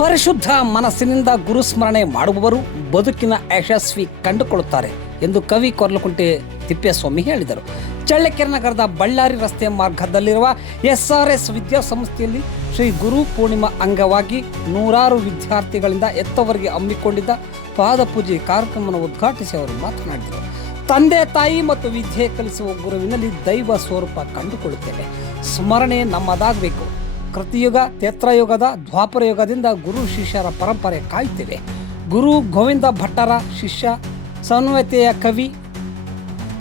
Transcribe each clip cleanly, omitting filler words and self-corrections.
ಪರಿಶುದ್ಧ ಮನಸ್ಸಿನಿಂದ ಗುರುಸ್ಮರಣೆ ಮಾಡುವವರು ಬದುಕಿನ ಯಶಸ್ವಿ ಕಂಡುಕೊಳ್ಳುತ್ತಾರೆ ಎಂದು ಕವಿ ಕೊರ್ಲಕುಂಟೆ ತಿಪ್ಪೇಸ್ವಾಮಿ ಹೇಳಿದರು. ಚಳ್ಳಕೆರೆ ನಗರದ ಬಳ್ಳಾರಿ ರಸ್ತೆ ಮಾರ್ಗದಲ್ಲಿರುವ SRS ವಿದ್ಯಾಸಂಸ್ಥೆಯಲ್ಲಿ ಶ್ರೀ ಗುರು ಪೂರ್ಣಿಮಾ ಅಂಗವಾಗಿ ನೂರಾರು ವಿದ್ಯಾರ್ಥಿಗಳಿಂದ ಎತ್ತವರೆಗೆ ಹಮ್ಮಿಕೊಂಡಿದ್ದ ಪಾದಪೂಜೆ ಕಾರ್ಯಕ್ರಮವನ್ನು ಉದ್ಘಾಟಿಸಿ ಅವರು ಮಾತನಾಡಿದರು. ತಂದೆ ತಾಯಿ ಮತ್ತು ವಿದ್ಯೆ ಕಲಿಸುವ ಗುರುವಿನಲ್ಲಿ ದೈವ ಸ್ವರೂಪ ಕಂಡುಕೊಳ್ಳುತ್ತೇವೆ. ಸ್ಮರಣೆ ನಮ್ಮದಾಗಬೇಕು. ಕೃತಿಯುಗ, ತ್ರೇತಾಯುಗದ ದ್ವಾಪರ ಯುಗದಿಂದ ಗುರು ಶಿಷ್ಯರ ಪರಂಪರೆ ಕಾಯುತ್ತೇವೆ. ಗುರು ಗೋವಿಂದ ಭಟ್ಟರ ಶಿಷ್ಯ, ಸನ್ವತೆಯ ಕವಿ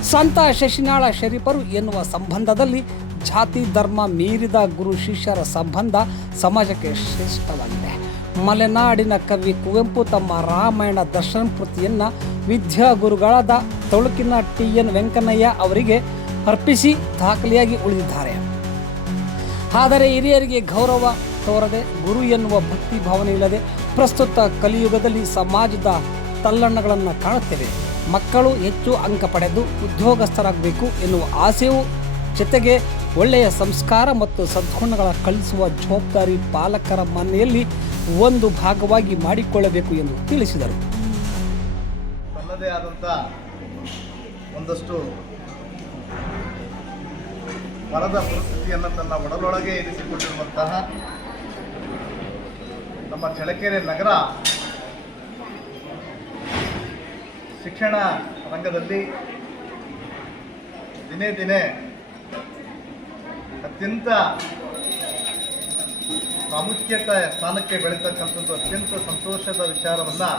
ಸಂತ ಶಶಿನಾಳ ಶರೀಫರು ಎನ್ನುವ ಸಂಬಂಧದಲ್ಲಿ ಜಾತಿ ಧರ್ಮ ಮೀರಿದ ಗುರು ಶಿಷ್ಯರ ಸಂಬಂಧ ಸಮಾಜಕ್ಕೆ ಶ್ರೇಷ್ಠವಾಗಿದೆ. ಮಲೆನಾಡಿನ ಕವಿ ಕುವೆಂಪು ತಮ್ಮ ರಾಮಾಯಣ ದರ್ಶನ ಕೃತಿಯನ್ನು ವಿದ್ಯಾಗುರುಗಳಾದ ತಳುಕಿನ TN ವೆಂಕಣ್ಣಯ್ಯ ಅವರಿಗೆ ಅರ್ಪಿಸಿ ದಾಖಲೆಯಾಗಿ ಉಳಿದಿದ್ದಾರೆ. ಆದರೆ ಹಿರಿಯರಿಗೆ ಗೌರವ ತೋರದೆ, ಗುರು ಎನ್ನುವ ಭಕ್ತಿ ಭಾವನೆ ಇಲ್ಲದೆ ಪ್ರಸ್ತುತ ಕಲಿಯುಗದಲ್ಲಿ ಸಮಾಜದ ತಲ್ಲಣ್ಣಗಳನ್ನು ಕಾಣುತ್ತೇವೆ. ಮಕ್ಕಳು ಹೆಚ್ಚು ಅಂಕ ಪಡೆದು ಉದ್ಯೋಗಸ್ಥರಾಗಬೇಕು ಎನ್ನುವ ಆಸೆಯೂ ಜೊತೆಗೆ ಒಳ್ಳೆಯ ಸಂಸ್ಕಾರ ಮತ್ತು ಸದ್ಗುಣಗಳ ಕಲಿಸುವ ಜವಾಬ್ದಾರಿ ಪಾಲಕರ ಮನೆಯಲ್ಲಿ ಒಂದು ಭಾಗವಾಗಿ ಮಾಡಿಕೊಳ್ಳಬೇಕು ಎಂದು ತಿಳಿಸಿದರು. ತನ್ನದೇ ಆದಂಥ ಒಂದಷ್ಟು ಮರದ ಪರಿಸ್ಥಿತಿಯನ್ನು ತನ್ನ ಒಡಲೊಳಗೆ ಇರಿಸಿಕೊಂಡಿರುವಂತಹ ನಮ್ಮ ಚಳ್ಳಕೆರೆ ನಗರ ಶಿಕ್ಷಣ ರಂಗದಲ್ಲಿ ದಿನೇ ದಿನೇ ಅತ್ಯಂತ ಪ್ರಾಮುಖ್ಯತೆ ಸ್ಥಾನಕ್ಕೆ ಬೆಳೀತಕ್ಕಂಥದ್ದು ಅತ್ಯಂತ ಸಂತೋಷದ ವಿಚಾರವನ್ನು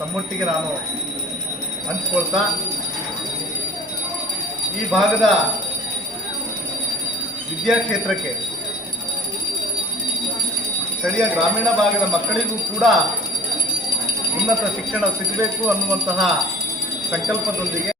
ತಮ್ಮೊಟ್ಟಿಗೆ ನಾನು ಹಂಚ್ಕೊಳ್ತಾ, ಈ ಭಾಗದ ವಿದ್ಯಾಕ್ಷೇತ್ರಕ್ಕೆ ಸ್ಥಳೀಯ ಗ್ರಾಮೀಣ ಭಾಗದ ಮಕ್ಕಳಿಗೂ ಕೂಡ ಉನ್ನತ ಶಿಕ್ಷಣ ಸಿಗಬೇಕು ಅನ್ನುವಂತಹ ಸಂಕಲ್ಪದೊಂದಿಗೆ